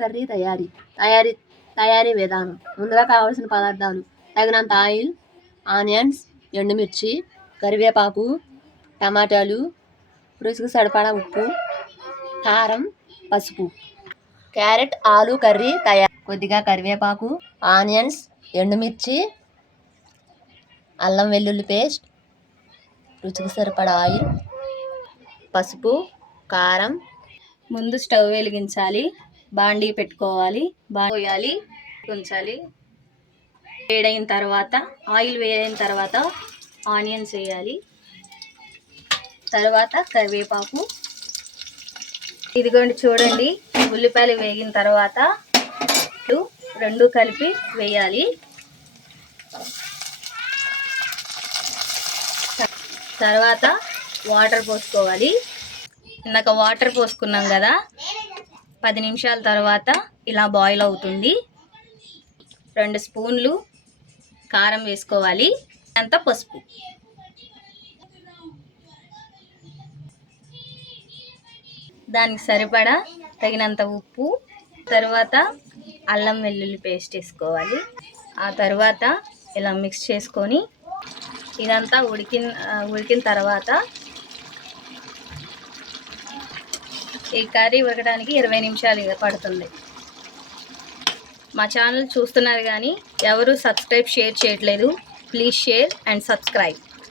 Curry తయారీ విధానం. ముందుగా కావాల్సిన పదార్థాలు: తగినంత ఆయిల్, ఆనియన్స్, ఎండుమిర్చి, కరివేపాకు, టమాటాలు, రుచికి సరిపడా ఉప్పు, కారం, పసుపు. క్యారెట్ ఆలు కర్రీ తయారీ. కొద్దిగా కరివేపాకు, ఆనియన్స్, ఎండుమిర్చి, అల్లం వెల్లుల్లి పేస్ట్, రుచికి సరిపడా ఆయిల్, పసుపు, కారం. ముందు స్టవ్ వెలిగించాలి, బాండీ పెట్టుకోవాలి, పోయాలి, ఉంచాలి. వేడైన తర్వాత ఆయిల్ వేడైన తర్వాత ఆనియన్స్ వేయాలి, తర్వాత కరివేపాకు. ఇదిగోండి చూడండి, ఉల్లిపాయలు వేగిన తర్వాత రెండు కలిపి వేయాలి. తర్వాత వాటర్ పోసుకోవాలి. ఇందాక వాటర్ పోసుకున్నాం కదా, 10 నిమిషాల తర్వాత ఇలా బాయిల్ అవుతుంది. 2 స్పూన్లు కారం వేసుకోవాలి, అంత పసుపు. దానికి సరిపడా తగినంత ఉప్పు. తర్వాత అల్లం వెల్లుల్లి పేస్ట్ వేసుకోవాలి. ఆ తర్వాత ఇలా మిక్స్ చేసుకొని ఇదంతా ఉడికిన తర్వాత ఈ కర్రీ ఉడకడానికి 20 నిమిషాలు పడుతుంది. మా ఛానల్ చూస్తున్నారు కానీ ఎవరు సబ్స్క్రైబ్ షేర్ చేయట్లేదు. Please share and subscribe.